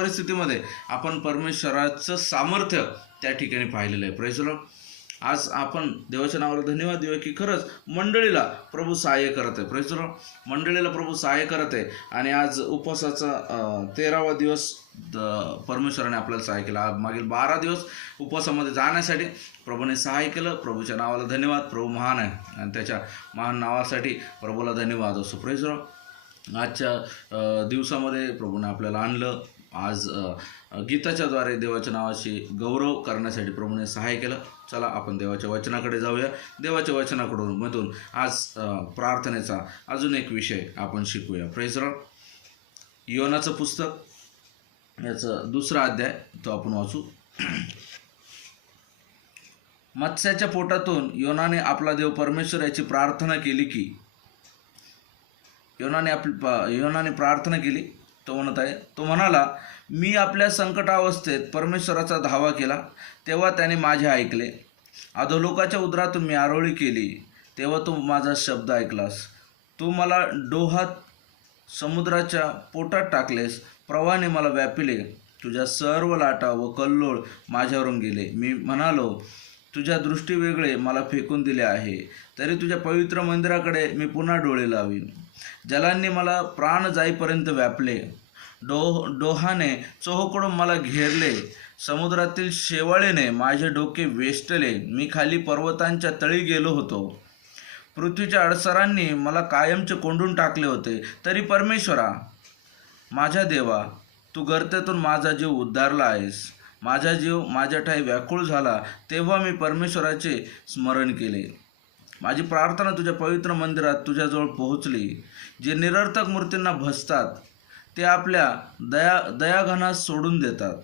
परिस्थितीमध्ये आपण परमेश्वराचं सामर्थ्य त्या ठिकाणी पाहिलेलं आहे. प्रेसलो आज आपण देवाच्या नावाला धन्यवाद देऊया की खरंच मंडळीला प्रभू सहाय्य करत आहे. प्रेसलो मंडळीला प्रभू सहाय्य करत आहे. आणि आज उपवासाचा तेरावा दिवस द- परमेश्वराने आपल्याला सहाय्य केला. मागील बारा दिवस उपवासामध्ये जाण्यासाठी प्रभूने सहाय्य केलं. प्रभूच्या नावाला धन्यवाद. प्रभू महान आहे. आणि त्याच्या महान नावासाठी प्रभूला धन्यवाद असो प्रेसलो आजच्या दिवसामध्ये प्रभूने आपल्याला आणलं. आज गीताच्या गीताच्याद्वारे देवाच्या नावाशी गौरव करण्यासाठी प्रभूने सहाय्य केलं. चला आपण देवाच्या वचनाकडे जाऊया. देवाच्या वचनाकडून मधून आज प्रार्थनेचा अजून एक विषय आपण शिकूया. प्रेसराव योनाचं पुस्तक याचं दुसरा अध्याय तो आपण वाचू. मत्स्याच्या पोटातून योनाने आपला देव परमेश्वर याची प्रार्थना केली की योनाने आपली योनाने प्रार्थना केली तो म्हणत आहे. तो म्हणाला मी आपल्या संकटावस्थेत परमेश्वराचा धावा केला तेव्हा त्याने माझे ऐकले. अधोलोकाच्या उदरातून मी आरोळी केली तेव्हा तू माझा शब्द ऐकलास. तू मला डोहात समुद्राच्या पोटात टाकलेस प्रवाहाने मला व्यापिले. तुझ्या सर्व लाटा व कल्लोळ माझ्यावरून गेले. मी म्हणालो तुझ्या दृष्टी वेगळे मला फेकून दिले आहे. तरी तुझ्या पवित्र मंदिराकडे मी पुन्हा डोळे लावीन. जलांनी मला प्राण जाईपर्यंत व्यापले. डो डोहाने चोहोकडून मला घेरले. समुद्रातील शेवाळेने माझे डोके वेष्टले. मी खाली पर्वतांच्या तळी गेलो होतो. पृथ्वीच्या अडसरांनी मला कायमचे कोंडून टाकले होते. तरी परमेश्वरा माझ्या देवा तू गर्तेतून माझा जीव उद्धारला आहेस. माझा जीव माझ्या ठाई व्याकुळ झाला तेव्हा मी परमेश्वराचे स्मरण केले. माझी प्रार्थना तुझ्या पवित्र मंदिरात तुझ्याजवळ पोहोचली. जे निरर्थक मूर्तींना भसतात ते आपल्या दया दयाघनास सोडून देतात.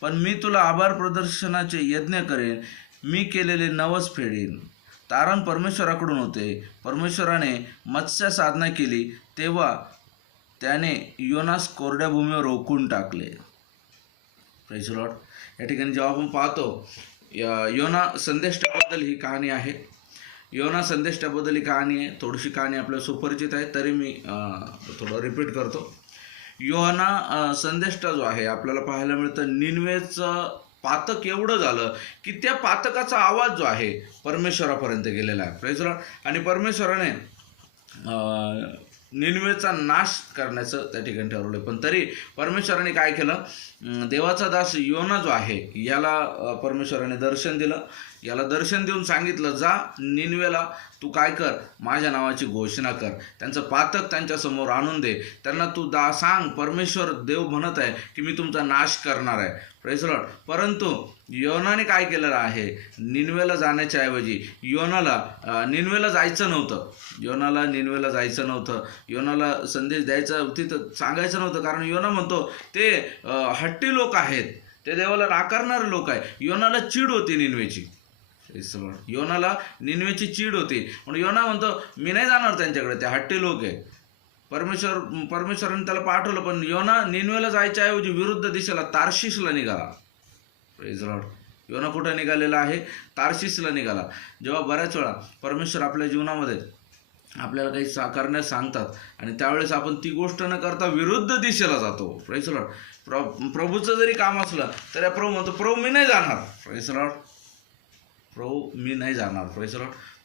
पण मी तुला आभार प्रदर्शनाचे यज्ञ करेन. मी केलेले नवस फेडेन. तारण परमेश्वराकडून होते. परमेश्वराने मत्स्य साधना केली. तेव्हा त्याने योनास कोरड्या भूमीवर रोखून टाकले. प्रेस लॉर्ड या ठिकाणी जेव्हा आपण पाहतो योना संदेष्टाबद्दल ही कहाणी आहे. योना संदेष्टाबद्दल ही कहाणी आहे. थोडीशी कहाणी आपल्याला सुपरिचित आहे. तरी मी थोडं रिपीट करतो. योना संदेष्टा जो आहे आपल्याला पाहायला मिळतं निनवेचं पातक एवढं झालं की त्या पातकाचा आवाज जो आहे परमेश्वरापर्यंत गेलेला आहे. प्रेस आणि परमेश्वराने निनवेचा नाश करण्याचं त्या ठिकाणी ठरवलं पण तरी परमेश्वराने काय केलं? देवाचा दास योना जो आहे याला परमेश्वराने दर्शन दिलं. याला दर्शन देऊन सांगितलं जा निनवेला तू काय कर? माझ्या नावाची घोषणा कर. त्यांचं पातक त्यांच्यासमोर आणून दे. त्यांना तू दा सांग परमेश्वर देव म्हणत आहे की मी तुमचा नाश करणार आहे. प्रेस परंतु योनाने काय केलेलं आहे? निनवेला जाण्याच्या ऐवजी योनाला निनवेला जायचं नव्हतं. योनाला निनवेला जायचं नव्हतं. योनाला संदेश द्यायचा तिथं सांगायचं नव्हतं. कारण योना म्हणतो ते हट्टी लोक आहेत. ते देवाला नाकारणारे लोक आहे योनाला चीड होती निनवेची. योनाला निनवेची चीड होती. म्हणून योना म्हणतो मी नाही जाणार त्यांच्याकडे. ते हट्टी लोक आहे परमेश्वर परमेश्वराने त्याला पाठवलं पण योना निनवेला जायच्या ऐवजी विरुद्ध दिशेला तारशीसला निघाला. प्रेज लॉर्ड योना कुठं निघालेला आहे? तारशीसला निघाला. जेव्हा बऱ्याच वेळा परमेश्वर आपल्या जीवनामध्ये आपल्याला काही सा करण्यास सांगतात आणि त्यावेळेस आपण ती गोष्ट न करता विरुद्ध दिशेला जातो. प्रेस लॉर्ड प्र प्रभूचं जरी काम असलं तरी प्रभू म्हणतो प्रभू मी नाही जाणार. प्रेस प्रभू मी नाही जाणार. प्रेस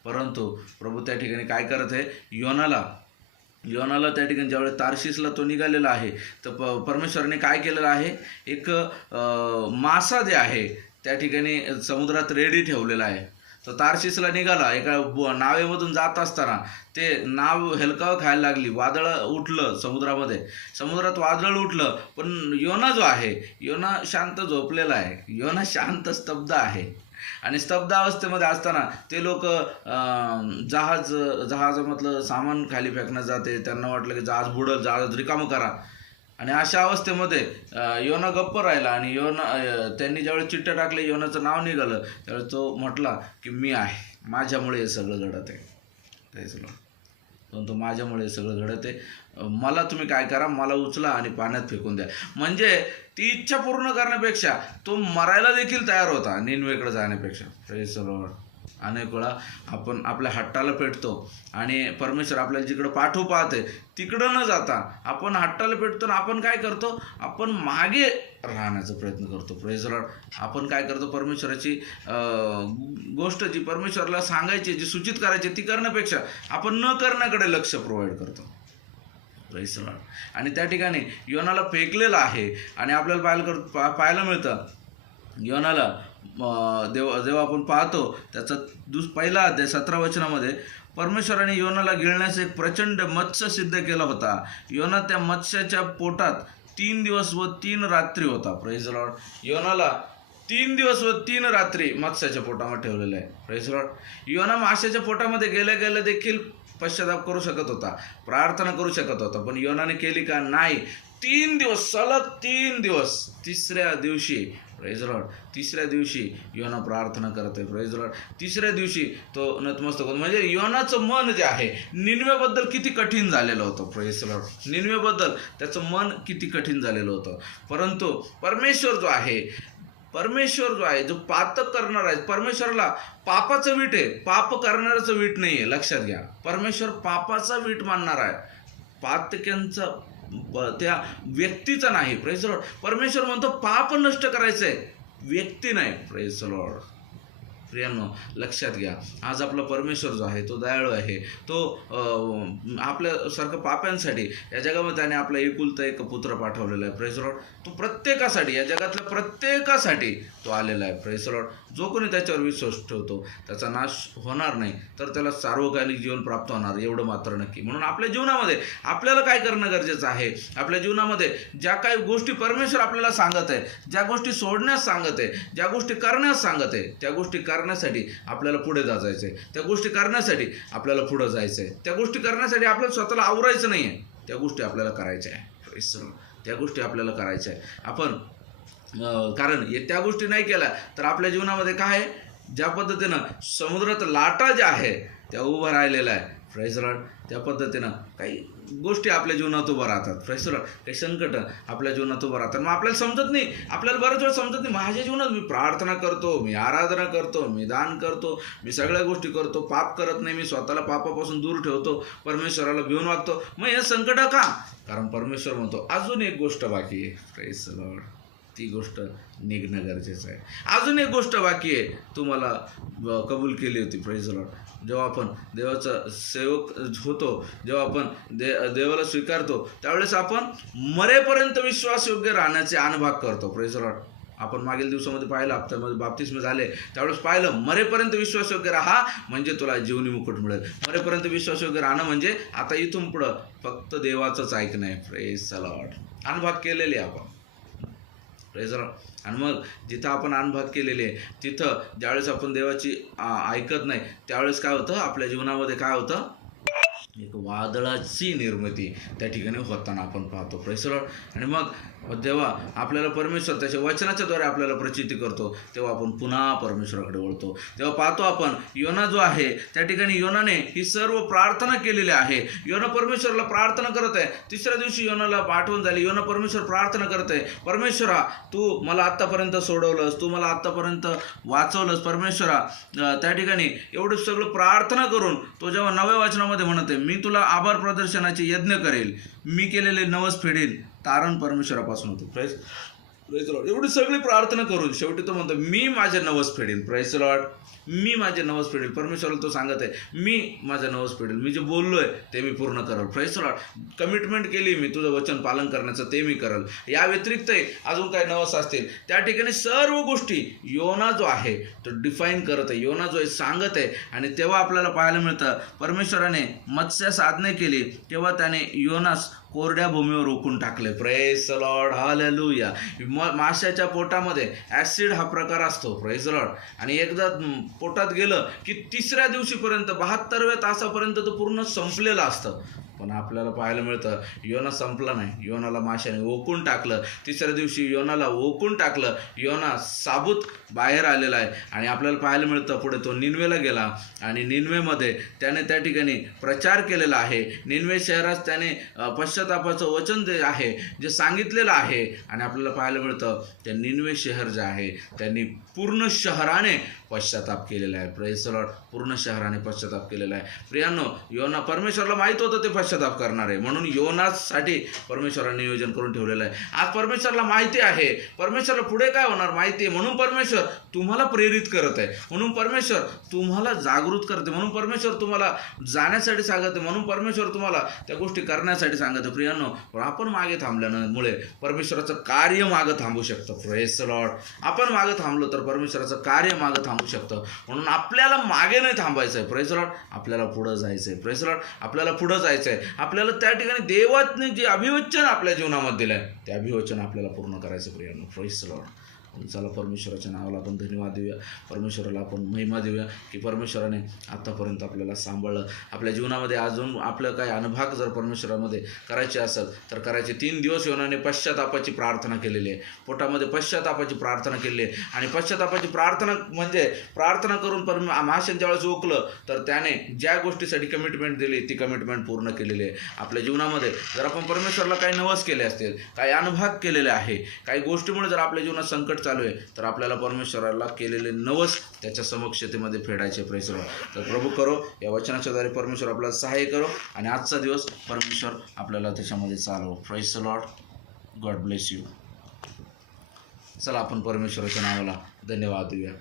परंतु प्रभू त्या ठिकाणी काय करत आहे? योनाला योनाला त्या ठिकाणी ज्यावेळेस तारशीसला तो निघालेला आहे तर प परमेश्वराने काय केलेलं आहे? एक मासा जे आहे त्या ठिकाणी समुद्रात रेडी ठेवलेला आहे. तर तारशीसला निघाला एका नावेमधून जात असताना ते नाव हेलकावं खायला लागली वादळ उठलं समुद्रामध्ये. समुद्रात वादळ उठलं पण योना जो आहे योना शांत झोपलेला आहे. योना शांत स्तब्ध आहे. आणि स्तब्ध अवस्थेमध्ये असताना ते लोक जहाज जहाजामधलं सामान खाली फेकण्यात जाते. त्यांना वाटलं की जहाज बुडल जहाज रिकामं करा. आणि अशा अवस्थेमध्ये अं, योना गप्प राहिला आणि योना त्यांनी ज्यावेळेस चिठ्ठ्या टाकले योनाचं नाव निघालं त्यावेळेस तो म्हटला की मी आहे. माझ्यामुळे हे सगळं घडत आहे. तेच परंतु माझ्यामुळे हे सगळं घडत आहे. मला तुम्ही काय करा मला उचला आणि पाण्यात फेकून द्या. म्हणजे ती इच्छा पूर्ण करण्यापेक्षा तो मरायला देखील तयार होता निनवेकडे जाण्यापेक्षा. प्रेस अनेक वेळा आपण आपल्या हट्टाला पेटतो आणि परमेश्वर आपल्याला जिकडं पाठवू पाहते तिकडं न जाता आपण हट्टाला पेटतो आणि आपण काय करतो? आपण मागे राहण्याचा प्रयत्न करतो. प्रेज आपण काय करतो? परमेश्वराची गोष्ट जी परमेश्वराला सांगायची जी सूचित करायची ती करण्यापेक्षा आपण न करण्याकडे लक्ष प्रोव्हाइड करतो. प्रेज आणि त्या ठिकाणी योनाला फेकलेलं आहे आणि आपल्याला पाहायला कर पा पाहायला मिळतं. योनाला देव जेव्हा आपण पाहतो त्याचा दुस पहिला अध्याय सतरा वचनामध्ये परमेश्वराने योनाला गिळण्याचं एक प्रचंड मत्स्य सिद्ध केला होता. योना त्या मत्स्याच्या पोटात तीन दिवस व तीन रात्री होता. प्रेज लॉर्ड योनाला तीन दिवस व तीन रात्री मत्स्याच्या पोटामध्ये ठेवलेलं आहे. प्रेज लॉर्ड योना माशाच्या पोटामध्ये गेल्या गेल्या देखील पश्चाताप करू शकत होता प्रार्थना करू शकत होता पण योनाने केली का नाही? तीन दिवस सलग तीन दिवस. तिसऱ्या दिवशी प्रेज तिसऱ्या दिवशी योना प्रार्थना करत आहे प्रेज तिसऱ्या दिवशी तो नतमस्तक होतो. म्हणजे योनाचं मन जे आहे निन्वेबद्दल किती कठीण झालेलं होतं प्रेज लॉर्ड निन्वेबद्दल त्याचं मन किती कठीण झालेलं होतं. परंतु परमेश्वर जो आहे परमेश्वर जो आहे जो पातक करणार आहे परमेश्वरला पापाचं वीट आहे. पाप करणाऱ्याचं वीट नाही आहे लक्षात घ्या. परमेश्वर पापाचा वीट मानणार आहे. पातक्यांचा ब- त्या व्यक्तीचा नाही. प्रेसलॉर्ड परमेश्वर म्हणतो पाप नष्ट करायचं आहे व्यक्ती नाही. प्रेसलॉर्ड प्रियांनो लक्षात घ्या. आज आपला परमेश्वर जो आहे तो दयाळू आहे. तो आपल्यासारखं पाप्यांसाठी या जगामध्ये त्याने आपला एकुलता एक पुत्र पाठवलेला आहे. प्रेसरॉड तो प्रत्येकासाठी या जगातल्या प्रत्येकासाठी तो आलेला आहे. प्रेसरॉड जो कोणी त्याच्यावर विश्वास ठेवतो त्याचा नाश होणार नाही तर त्याला सार्वकालिक जीवन प्राप्त होणार एवढं मात्र नक्की. म्हणून आपल्या जीवनामध्ये आपल्याला काय करणं गरजेचं आहे? आपल्या जीवनामध्ये ज्या काही गोष्टी परमेश्वर आपल्याला सांगत आहे ज्या गोष्टी सोडण्यास सांगत आहे ज्या गोष्टी करण्यास सांगत आहे त्या गोष्टी करण्यासाठी आपल्याला पुढे जायचं आहे त्या गोष्टी करण्यासाठी आपल्याला पुढं जायचं आहे त्या गोष्टी करण्यासाठी आपल्याला स्वतःला आवरायचं नाही आहे त्या गोष्टी आपल्याला करायच्या आहे. त्या गोष्टी आपल्याला करायच्या आहे. आपण कारण हे त्या गोष्टी नाही केल्या. तर आपल्या जीवनामध्ये काय आहे? ज्या पद्धतीनं समुद्रात लाटा ज्या आहे त्या उभं राहिलेल्या आहे फ्रेसरॉड त्या पद्धतीनं काही गोष्टी आपल्या जीवनात उभं राहतात. फ्रेसरॉड काही संकट आपल्या जीवनात उभं राहतात. मग आपल्याला समजत नाही. आपल्याला बऱ्याच वेळ समजत नाही. माझ्या जीवनात मी प्रार्थना करतो मी आराधना करतो मी दान करतो मी सगळ्या गोष्टी करतो. पाप करत नाही. मी स्वतःला पापापासून दूर ठेवतो. परमेश्वराला भिवून वागतो. मग हे संकट का? कारण परमेश्वर म्हणतो अजून एक गोष्ट बाकी आहे. फ्रेसरॉड ती गोष्ट निघणं गरजेचं आहे. अजून एक गोष्ट बाकी आहे. तुम्हाला कबूल केली होती प्रेझलॉट जेव्हा आपण देवाचा सेवक होतो जेव्हा आपण दे देवाला स्वीकारतो त्यावेळेस आपण मरेपर्यंत विश्वासयोग्य राहण्याचे अनुभाग करतो. प्रेझलॉट आपण मागील दिवसामध्ये पाहिलं हप्त्यामध्ये बाप्तिस्म झाले. त्यावेळेस पाहिलं मरेपर्यंत विश्वासयोग्य राहा म्हणजे तुला जीवनी मुकुट मिळेल. मरेपर्यंत विश्वासयोग्य राहणं म्हणजे आता इथून पुढं फक्त देवाचंच ऐकणं आहे. प्रेज वाट अनुभव केलेले आपण. प्रेज आणि मग जिथं आपण अनुभव केलेले आहे तिथं ज्यावेळेस आपण देवाची ऐकत नाही त्यावेळेस काय होतं? आपल्या जीवनामध्ये काय होतं? एक वादळाची निर्मिती त्या ठिकाणी होताना आपण पाहतो. प्रेसर आणि मग जेव्हा आपल्याला परमेश्वर त्याच्या वचनाच्या द्वारे आपल्याला प्रचिती करतो. तेव्हा आपण पुन्हा परमेश्वराकडे वळतो. तेव्हा पाहतो आपण योना जो आहे त्या ठिकाणी योनाने ही सर्व प्रार्थना केलेली आहे. योना परमेश्वराला प्रार्थना करत आहे. तिसऱ्या दिवशी योनाला पाठवून झाली. योना परमेश्वर प्रार्थना करत आहे. परमेश्वरा तू मला आत्तापर्यंत सोडवलंस तू मला आत्तापर्यंत वाचवलंस. परमेश्वरा त्या ठिकाणी एवढं सगळं प्रार्थना करून तो जेव्हा नव्या वचनामध्ये म्हणत आहे मी तुला आभार प्रदर्शनाचे यज्ञ करेल. मी केलेले नवस फेडेल. तारण परमेश्वरापासून होतो. प्रेस प्रेस लॉर्ड एवढी सगळी प्रार्थना करून शेवटी तो म्हणतो मी माझे नवस फेडेल प्रेस लॉर्ड मी माझे नवस फेडेल परमेश्वराला तो सांगत आहे मी माझ्या नवस फेडेल मी जे बोललो आहे ते मी पूर्ण करेल. प्रेस लॉर्ड कमिटमेंट केली मी तुझं वचन पालन करण्याचं ते मी करेल. या व्यतिरिक्तही अजून काय नवस असतील त्या ठिकाणी सर्व गोष्टी योना जो आहे तो डिफाईन करत आहे. योना जो आहे सांगत आहे. आणि तेव्हा आपल्याला पाहायला मिळतं परमेश्वराने मत्स्य साधने केली तेव्हा त्याने योनास कोरड्या भूमीवर रोखून टाकले. प्रेस लॉर्ड हालेलुया म माशाच्या पोटामध्ये ॲसिड हा प्रकार असतो. प्रेस लॉर्ड आणि एकदा पोटात गेलं की तिसऱ्या दिवशीपर्यंत बहात्तरव्या तासापर्यंत तो पूर्ण संपलेलं असतं. पण आपल्याला पाहायला मिळतं योना संपला नाही. योनाला माशाने ओकून टाकलं. तिसऱ्या दिवशी योनाला ओकून टाकलं. योना साबूत बाहेर आलेला आहे. आणि आपल्याला पाहायला मिळतं पुढे तो निनवेला गेला. आणि निनवेमध्ये त्याने त्या ठिकाणी प्रचार केलेला आहे. निनवे शहरात त्याने पश्चातापाचं वचन जे आहे जे सांगितलेलं आहे आणि आपल्याला पाहायला मिळतं ते निनवे शहर जे आहे त्यांनी पूर्ण शहराने पश्चाताप केलेला आहे. प्रेसलॉट पूर्ण शहराने पश्चाताप केलेला आहे. प्रियांनो योना परमेश्वरला माहीत होतं ते पश्चाताप करणार आहे. म्हणून योनासाठी परमेश्वराने नियोजन करून ठेवलेलं आहे. आज परमेश्वरला माहिती आहे. परमेश्वरला पुढे काय होणार माहिती आहे? म्हणून परमेश्वर तुम्हाला प्रेरित करत आहे. म्हणून परमेश्वर तुम्हाला जागृत करते म्हणून परमेश्वर तुम्हाला जाण्यासाठी सांगत आहे. म्हणून परमेश्वर तुम्हाला त्या गोष्टी करण्यासाठी सांगत आहे. प्रियांनो पण आपण मागे थांबल्यामुळे परमेश्वराचं कार्य मागं थांबू शकतं. प्रेस आपण मागं थांबलो तर परमेश्वराचं कार्य मागं थांबू शकतं. म्हणून आपल्याला मागे नाही थांबायचं आहे. प्रेस आपल्याला पुढं जायचं आहे. प्रेस आपल्याला पुढं जायचं आहे. आपल्याला त्या ठिकाणी देवाने जे अभिवचन आपल्या जीवनामध्ये दिलं आहे ते अभिवचन आपल्याला पूर्ण करायचं प्रयत्न प्रेस चला परमेश्वराच्या नावाला आपण धन्यवाद देऊया. परमेश्वराला आपण महिमा देऊया की परमेश्वराने आत्तापर्यंत आपल्याला सांभाळलं. आपल्या जीवनामध्ये अजून आपलं काय अनुभाग जर परमेश्वरामध्ये करायचे असेल तर करायचे तीन दिवस योनाने पश्चातापाची प्रार्थना केलेली आहे. पोटामध्ये पश्चातापाची प्रार्थना केलेली आहे. आणि पश्चातापाची प्रार्थना म्हणजे प्रार्थना करून परम महाशन वेळेस ओकलं तर त्याने ज्या गोष्टीसाठी कमिटमेंट दिली ती कमिटमेंट पूर्ण केलेली आहे. आपल्या जीवनामध्ये जर आपण परमेश्वरला काही नवस केले असतील काही अनुभाग केलेले आहे काही गोष्टीमुळे जर आपल्या जीवनात संकट चालू आहे. तर आपल्याला परमेश्वराला केलेले नवस त्याच्या समक्षतेमध्ये फेडायचे प्रयत्न तर प्रभू करो या वचनाच्या द्वारे परमेश्वर आपल्याला सहाय्य करो आणि आजचा दिवस परमेश्वर आपल्याला त्याच्यामध्ये चालव. Praise Lord God bless you चला आपण परमेश्वराच्या नावाला धन्यवाद देऊया.